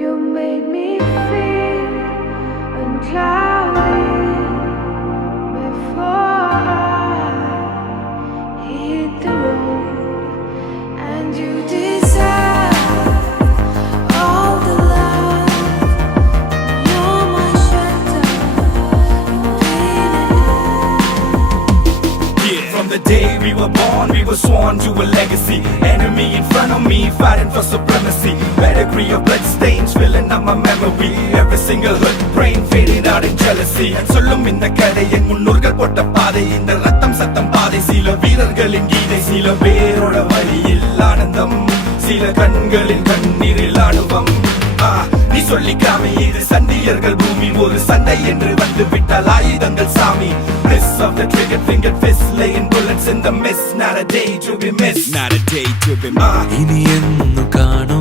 You made me feel uncloudy before I hit the road, and you deserve all the love. You're my shelter, From the day we were born, we were sworn to a legacy. Enemy in front of me, fighting for supremacy. Pedigree of blood stains filling up my memory. Every single hood brain fading out in jealousy. சொல்லும் இந்த கதை என் முன்னோர்கள் போட்ட பாதை. இந்த ரத்தம் சத்தம் பாதை, சில வீரர்களின் கீதை. சில பேரோட வழியில் ஆனந்தம், சில கண்களின் கண்ணீரில் ஆணுவம். நீ சொல்லிக்காம இது சண்டியர்கள் பூமி. ஒரு சண்டை என்று வந்து விட்டால் ஆயுதங்கள் சாமி. Bliss of the triggered fingered fist, laying bullets in the mist. Not a day to be missed, not a day to be missed. ഇനി എന്നു കാണാൻ